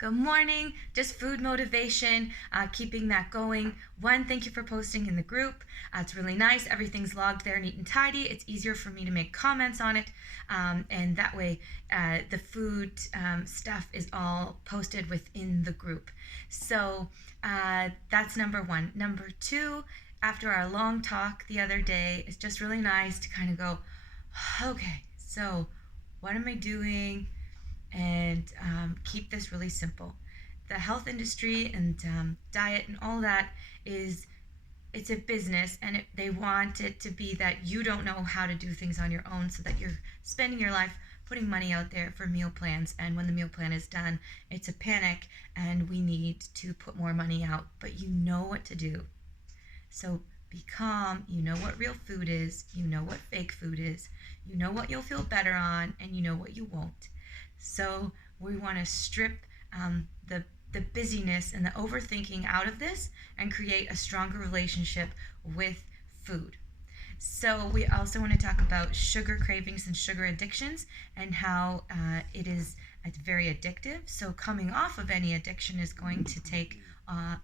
Good morning. Just food motivation, keeping that going. One, thank you for posting in the group. It's really nice. Everything's logged there, neat and tidy. It's easier for me to make comments on it. And that way, the food stuff is all posted within the group. So that's number one. Number two, after our long talk the other day, it's just really nice to kind of go, okay, so what am I doing? And keep this really simple. The health industry and diet and all that it's a business, and they want it to be that you don't know how to do things on your own, so that you're spending your life putting money out there for meal plans, and when the meal plan is done, it's a panic and we need to put more money out, but you know what to do. So be calm. You know what real food is, you know what fake food is, you know what you'll feel better on, and you know what you won't. So we want to strip the busyness and the overthinking out of this and create a stronger relationship with food. So we also want to talk about sugar cravings and sugar addictions, and how it's very addictive. So coming off of any addiction is going to take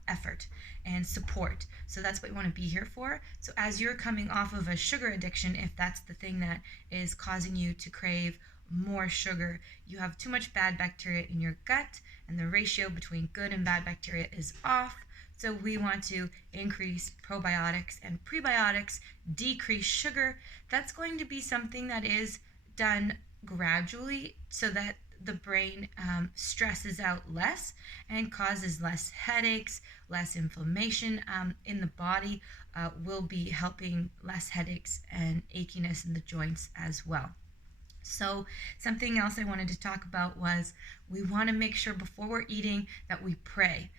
effort and support. So that's what we want to be here for. So as you're coming off of a sugar addiction, if that's the thing that is causing you to crave more sugar, you have too much bad bacteria in your gut, and the ratio between good and bad bacteria is off. So we want to increase probiotics and prebiotics, decrease sugar. That's going to be something that is done gradually, so that the brain stresses out less and causes less headaches, less inflammation in the body. Will be helping less headaches and achiness in the joints as well. So something else I wanted to talk about was, we want to make sure before we're eating that we pray.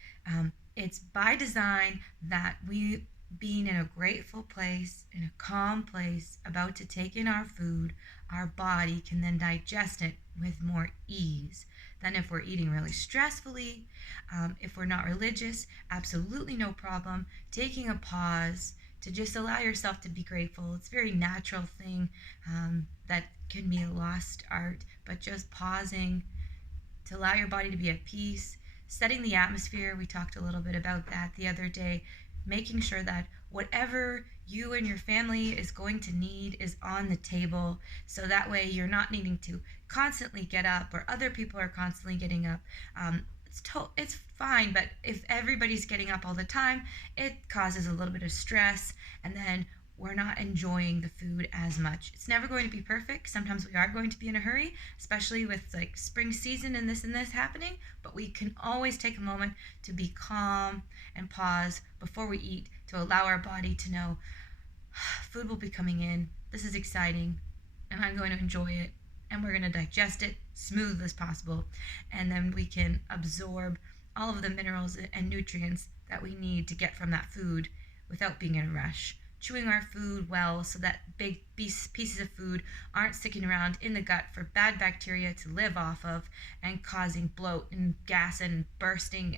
It's by design that we, being in a grateful place, in a calm place, about to take in our food, our body can then digest it with more ease than if we're eating really stressfully. If we're not religious, absolutely no problem. Taking a pause to just allow yourself to be grateful. It's a very natural thing that can be a lost art, but just pausing to allow your body to be at peace, setting the atmosphere. We talked a little bit about that the other day, making sure that whatever you and your family is going to need is on the table, so that way you're not needing to constantly get up, or other people are constantly getting up. It's fine, but if everybody's getting up all the time, it causes a little bit of stress, and then we're not enjoying the food as much. It's never going to be perfect. Sometimes we are going to be in a hurry, especially with like spring season and this happening, but we can always take a moment to be calm and pause before we eat, to allow our body to know food will be coming in. This is exciting, and I'm going to enjoy it, and we're going to digest it smooth as possible, and then we can absorb all of the minerals and nutrients that we need to get from that food without being in a rush. Chewing our food well, so that big pieces of food aren't sticking around in the gut for bad bacteria to live off of, and causing bloat and gas and bursting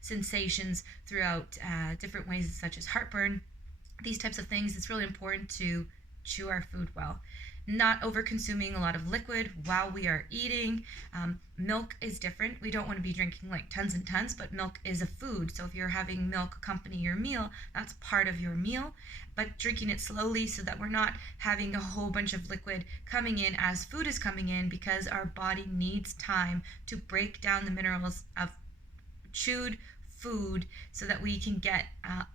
sensations throughout different ways, such as heartburn. These types of things, it's really important to chew our food well. Not over consuming a lot of liquid while we are eating. Milk is different. We don't want to be drinking like tons and tons, but milk is a food. So if you're having milk accompany your meal, that's part of your meal. But drinking it slowly, so that we're not having a whole bunch of liquid coming in as food is coming in, because our body needs time to break down the minerals of chewed food, so that we can get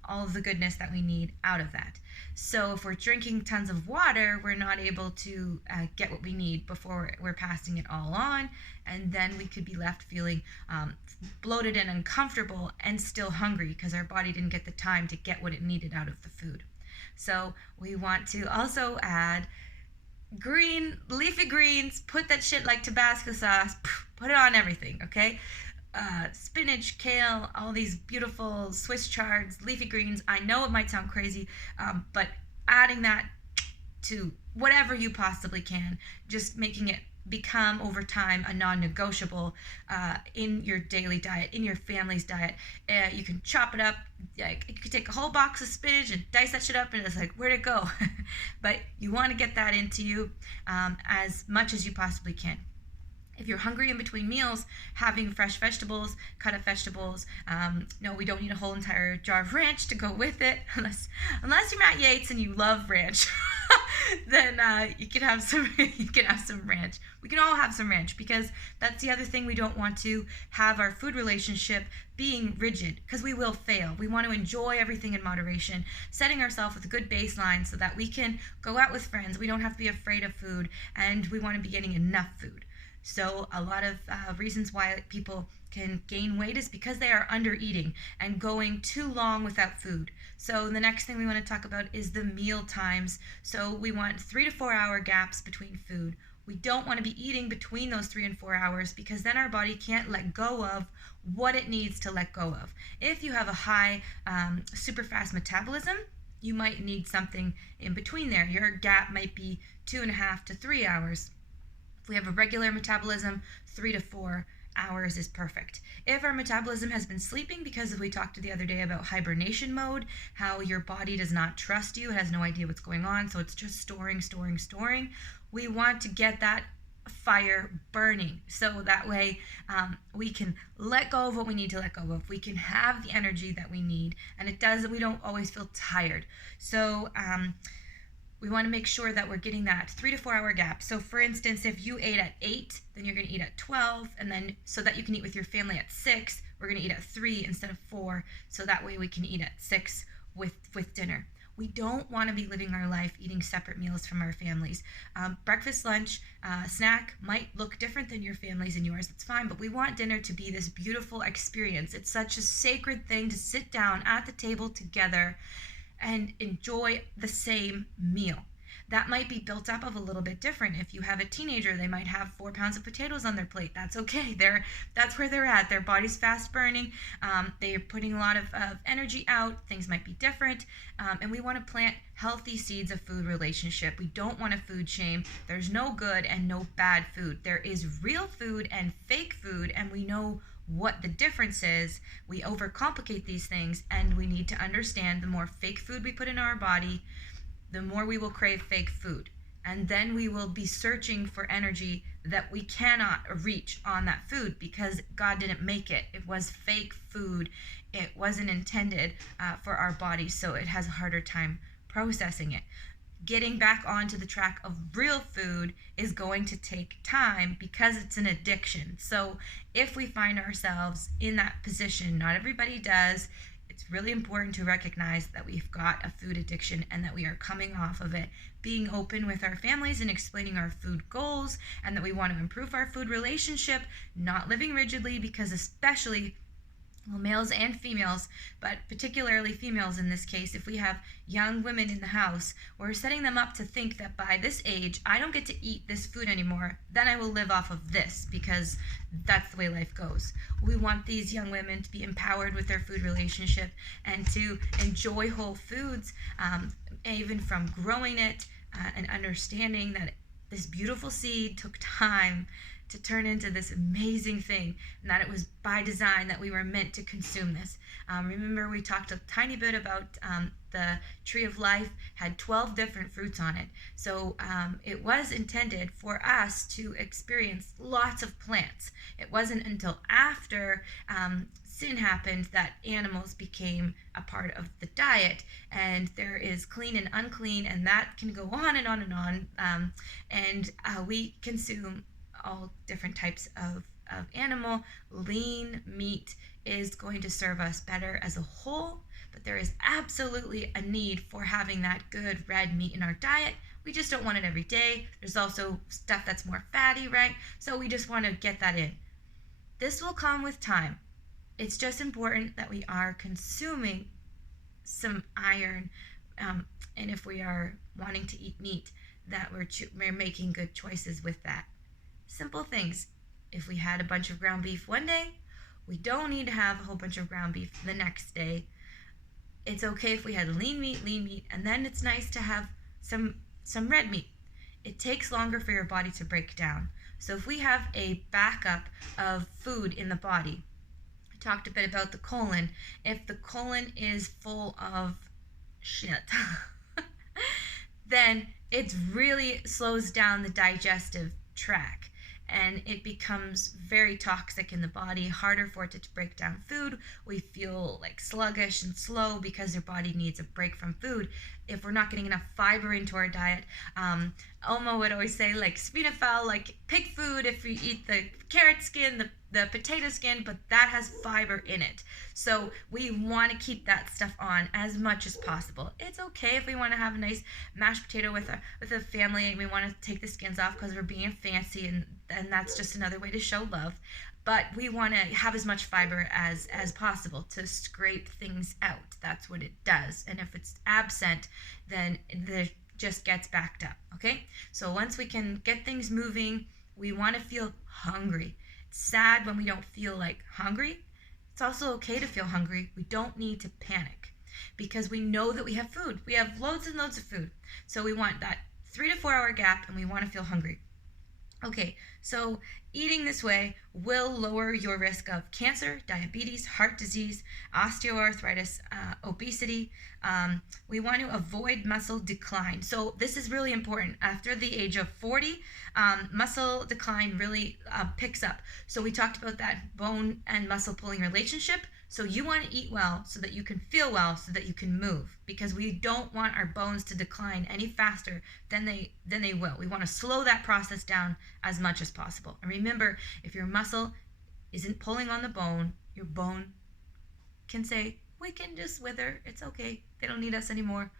all of the goodness that we need out of that. So if we're drinking tons of water, we're not able to get what we need before we're passing it all on, and then we could be left feeling bloated and uncomfortable and still hungry, because our body didn't get the time to get what it needed out of the food. So we want to also add leafy greens. Put that shit like Tabasco sauce, put it on everything, okay? Spinach, kale, all these beautiful Swiss chards, leafy greens. I know it might sound crazy, but adding that to whatever you possibly can, just making it become over time a non-negotiable in your daily diet, in your family's diet. You can chop it up. Like, you could take a whole box of spinach and dice that shit up, and it's like, where'd it go? But you want to get that into you as much as you possibly can. If you're hungry in between meals, having fresh vegetables, cut up vegetables. No, we don't need a whole entire jar of ranch to go with it, unless you're Matt Yates and you love ranch. Then you can have some. You can have some ranch. We can all have some ranch, because that's the other thing. We don't want to have our food relationship being rigid, because we will fail. We want to enjoy everything in moderation, setting ourselves with a good baseline so that we can go out with friends. We don't have to be afraid of food, and we want to be getting enough food. So a lot of reasons why people can gain weight is because they are under eating and going too long without food. So the next thing we want to talk about is the meal times. So we want 3 to 4 hour gaps between food. We don't want to be eating between those 3 and 4 hours, because then our body can't let go of what it needs to let go of. If you have a high super fast metabolism, you might need something in between there. Your gap might be 2.5 to 3 hours. If we have a regular metabolism, 3 to 4 hours is perfect. If our metabolism has been sleeping, because we talked the other day about hibernation mode, how your body does not trust you, has no idea what's going on, so it's just storing, we want to get that fire burning, so that way we can let go of what we need to let go of. We can have the energy that we need, and we don't always feel tired. So we want to make sure that we're getting that 3 to 4 hour gap. So for instance, if you ate at 8, then you're going to eat at 12, and then so that you can eat with your family at 6, we're going to eat at 3 instead of 4, so that way we can eat at 6 with dinner. We don't want to be living our life eating separate meals from our families. Breakfast, lunch, snack might look different than your family's and yours. That's fine, but we want dinner to be this beautiful experience. It's such a sacred thing to sit down at the table together and enjoy the same meal. That might be built up of a little bit different. If you have a teenager, they might have 4 pounds of potatoes on their plate. That's okay. That's where they're at. Their body's fast burning. They're putting a lot of energy out. Things might be different. And we want to plant healthy seeds of food relationship. We don't want to food shame. There's no good and no bad food. There is real food and fake food, and we know what the difference is. We overcomplicate these things, and we need to understand the more fake food we put in our body, the more we will crave fake food. And then we will be searching for energy that we cannot reach on that food, because God didn't make it. It was fake food. It wasn't intended for our body, so it has a harder time processing it. Getting back onto the track of real food is going to take time, because it's an addiction. So if we find ourselves in that position, not everybody does, it's really important to recognize that we've got a food addiction and that we are coming off of it. Being open with our families and explaining our food goals, and that we want to improve our food relationship, not living rigidly, because especially males and females, but particularly females in this case, if we have young women in the house, we're setting them up to think that by this age, I don't get to eat this food anymore, then I will live off of this, because that's the way life goes. We want these young women to be empowered with their food relationship and to enjoy whole foods, even from growing it and understanding that this beautiful seed took time to turn into this amazing thing, and that it was by design that we were meant to consume this. Remember, we talked a tiny bit about the tree of life had 12 different fruits on it. So it was intended for us to experience lots of plants. It wasn't until after sin happened that animals became a part of the diet, and there is clean and unclean, and that can go on and on and on. And we consume all different types of animal. Lean meat is going to serve us better as a whole, but there is absolutely a need for having that good red meat in our diet. We just don't want it every day. There's also stuff that's more fatty, right? So we just want to get that in. This will come with time. It's just important that we are consuming some iron, and if we are wanting to eat meat, that we're making good choices with that. Simple things. If we had a bunch of ground beef one day, we don't need to have a whole bunch of ground beef the next day. It's okay if we had lean meat, and then it's nice to have some red meat. It takes longer for your body to break down. So if we have a backup of food in the body, I talked a bit about the colon. If the colon is full of shit, then it really slows down the digestive tract. and it becomes very toxic in the body, harder for it to break down food. We feel like sluggish and slow because your body needs a break from food if we're not getting enough fiber into our diet. Oma would always say, like, spinafel, like pig food if we eat the carrot skin, the potato skin, but that has fiber in it. So we want to keep that stuff on as much as possible. It's okay if we want to have a nice mashed potato with a family and we want to take the skins off because we're being fancy, and that's just another way to show love. But we want to have as much fiber as possible to scrape things out. That's what it does. And if it's absent, then it just gets backed up. Okay? So once we can get things moving, we want to feel hungry. It's sad when we don't feel like hungry. It's also okay to feel hungry. We don't need to panic because we know that we have food. We have loads and loads of food. So we want that 3 to 4 hour gap, and we want to feel hungry. Okay, so eating this way will lower your risk of cancer, diabetes, heart disease, osteoarthritis, obesity. We want to avoid muscle decline. So this is really important. After the age of 40, muscle decline really picks up. So we talked about that bone and muscle pulling relationship. So you want to eat well so that you can feel well, so that you can move, because we don't want our bones to decline any faster than they will. We want to slow that process down as much as possible. And remember, if your muscle isn't pulling on the bone, your bone can say, we can just wither. It's okay. They don't need us anymore.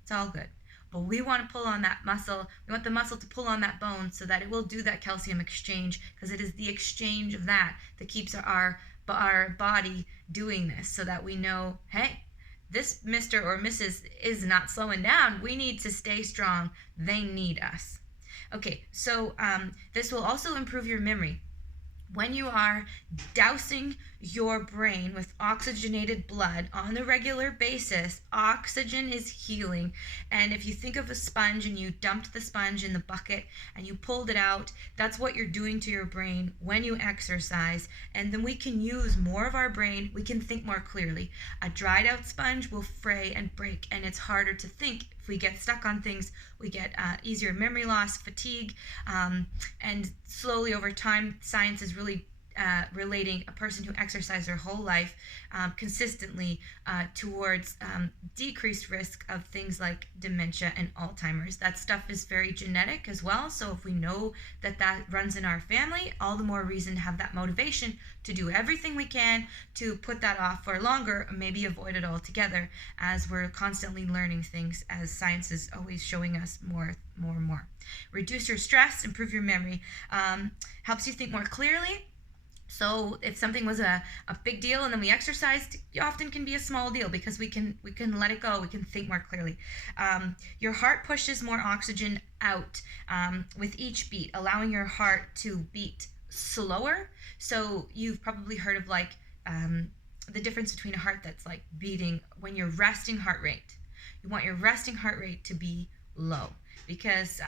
It's all good. But we want to pull on that muscle. We want the muscle to pull on that bone so that it will do that calcium exchange, because it is the exchange of that keeps our body doing this, so that we know, hey, this Mr. or Mrs. is not slowing down. We need to stay strong. They need us. Okay, so this will also improve your memory. When you are dousing your brain with oxygenated blood on a regular basis, oxygen is healing. And if you think of a sponge and you dumped the sponge in the bucket and you pulled it out, that's what you're doing to your brain when you exercise. And then we can use more of our brain. We can think more clearly. A dried out sponge will fray and break, and it's harder to think. If we get stuck on things, we get easier memory loss, fatigue, and slowly over time, science is really relating a person who exercised their whole life consistently towards decreased risk of things like dementia and Alzheimer's. That stuff is very genetic as well. So if we know that runs in our family, all the more reason to have that motivation to do everything we can to put that off for longer, or maybe avoid it altogether, as we're constantly learning things, as science is always showing us more and more. Reduce your stress, improve your memory, helps you think more clearly. So if something was a big deal and then we exercised, it often can be a small deal because we can let it go. We can think more clearly. Your heart pushes more oxygen out with each beat, allowing your heart to beat slower. So you've probably heard of like the difference between a heart that's like beating when your resting heart rate. You want your resting heart rate to be low, because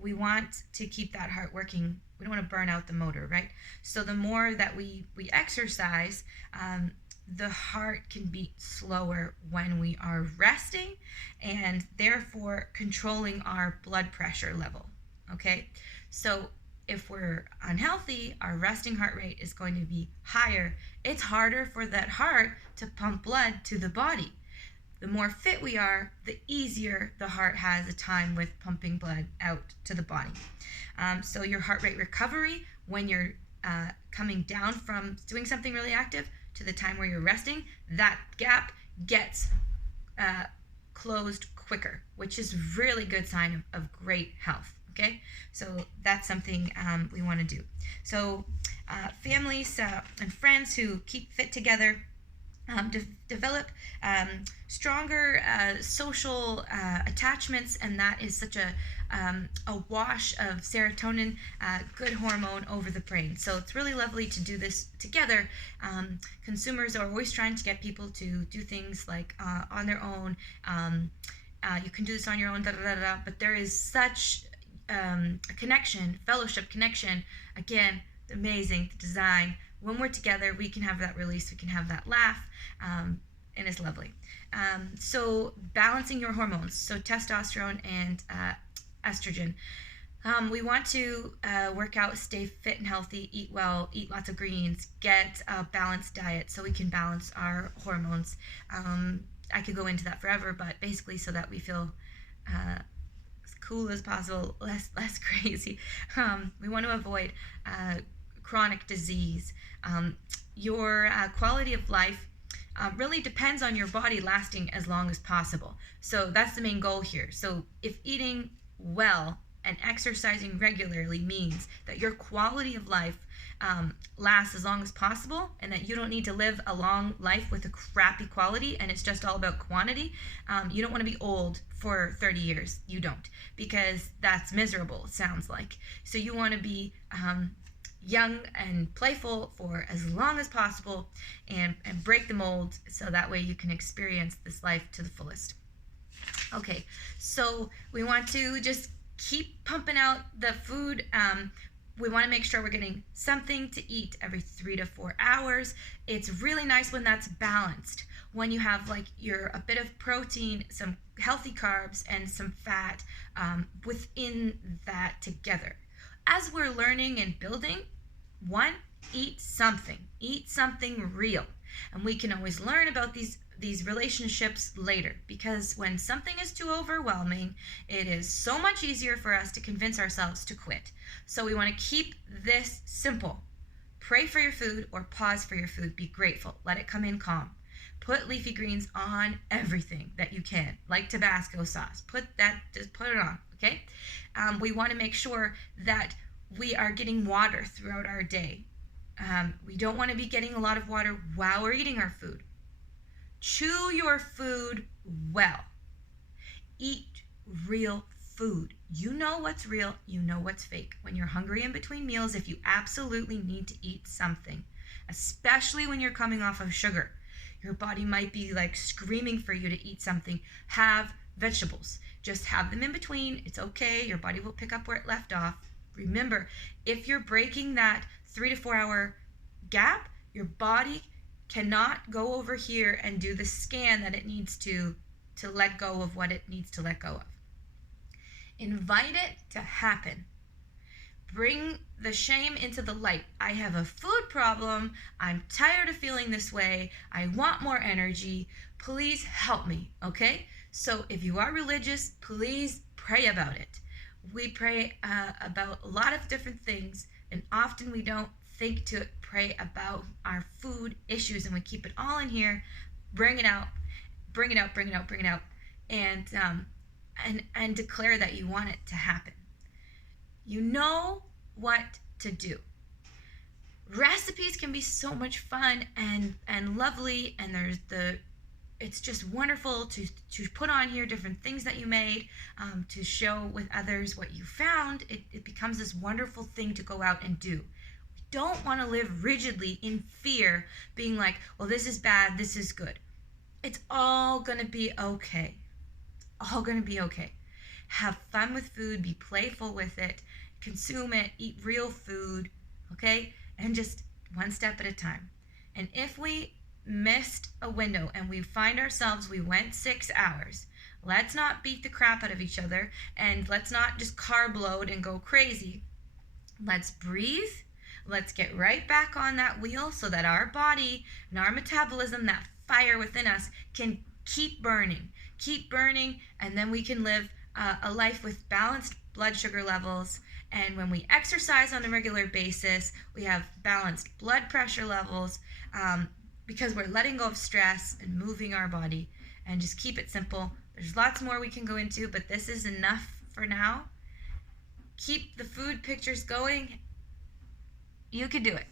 we want to keep that heart working. We don't want to burn out the motor, right? So the more that we exercise, the heart can beat slower when we are resting, and therefore controlling our blood pressure level, okay? So if we're unhealthy, our resting heart rate is going to be higher. It's harder for that heart to pump blood to the body. The more fit we are, the easier the heart has a time with pumping blood out to the body. So your heart rate recovery, when you're coming down from doing something really active to the time where you're resting, that gap gets closed quicker, which is really good sign of great health. Okay, so that's something we want to do. So families and friends who keep fit together develop stronger social attachments, and that is such a wash of serotonin, good hormone over the brain. So it's really lovely to do this together. Consumers are always trying to get people to do things like on their own. You can do this on your own, but there is such a connection, fellowship connection. Again, amazing, the design. When we're together, we can have that release, we can have that laugh, and it's lovely. So balancing your hormones, so testosterone and estrogen. We want to work out, stay fit and healthy, eat well, eat lots of greens, get a balanced diet so we can balance our hormones. I could go into that forever, but basically so that we feel as cool as possible, less crazy. We want to avoid chronic disease. Your quality of life really depends on your body lasting as long as possible. So that's the main goal here. So if eating well and exercising regularly means that your quality of life lasts as long as possible, and that you don't need to live a long life with a crappy quality and it's just all about quantity, you don't want to be old for 30 years. You don't, because that's miserable, it sounds like. So you want to be young and playful for as long as possible, and break the mold so that way you can experience this life to the fullest. Okay, so we want to just keep pumping out the food. We want to make sure we're getting something to eat every 3 to 4 hours. It's really nice when that's balanced, when you have like a bit of protein, some healthy carbs, and some fat within that together. As we're learning and building, one, eat something real. And we can always learn about these relationships later, because when something is too overwhelming, it is so much easier for us to convince ourselves to quit. So we want to keep this simple. Pray for your food or pause for your food. Be grateful. Let it come in calm. Put leafy greens on everything that you can, like Tabasco sauce. Just put it on, okay? We want to make sure that we are getting water throughout our day. We don't want to be getting a lot of water while we're eating our food. Chew your food well. Eat real food. You know what's real, you know what's fake. When you're hungry in between meals, if you absolutely need to eat something, especially when you're coming off of sugar, your body might be like screaming for you to eat something. Have vegetables. Just have them in between. It's okay. Your body will pick up where it left off. Remember, if you're breaking that 3 to 4 hour gap, your body cannot go over here and do the scan that it needs to let go of what it needs to let go of. Invite it to happen. Bring the shame into the light. I have a food problem. I'm tired of feeling this way. I want more energy. Please help me, okay? So if you are religious, please pray about it. We pray about a lot of different things, and often we don't think to pray about our food issues, and we keep it all in here. Bring it out, and declare that you want it to happen. You know what to do. Recipes can be so much fun and lovely, and it's just wonderful to put on here different things that you made, to show with others what you found. It becomes this wonderful thing to go out and do. We don't want to live rigidly in fear, being like, well, this is bad, this is good. It's all going to be okay. All going to be okay. Have fun with food, be playful with it, consume it, eat real food, okay? And just one step at a time. And if we missed a window and we find ourselves, we went 6 hours, let's not beat the crap out of each other, and let's not just carb load and go crazy. Let's breathe. Let's get right back on that wheel so that our body and our metabolism, that fire within us, can keep burning, and then we can live a life with balanced blood sugar levels. And when we exercise on a regular basis, we have balanced blood pressure levels, because we're letting go of stress and moving our body. And just keep it simple. There's lots more we can go into, but this is enough for now. Keep the food pictures going. You can do it.